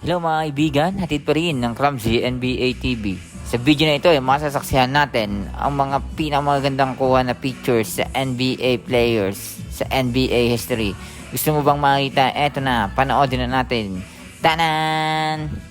Hello mga kaibigan, hatid pa rin ng Clumsy NBA TV. Sa video na ito ay masasaksihan natin ang mga pinakamagandang kuha na pictures sa NBA players sa NBA history. Gusto mo bang makita? Eto na, panoodin na natin. Tanan!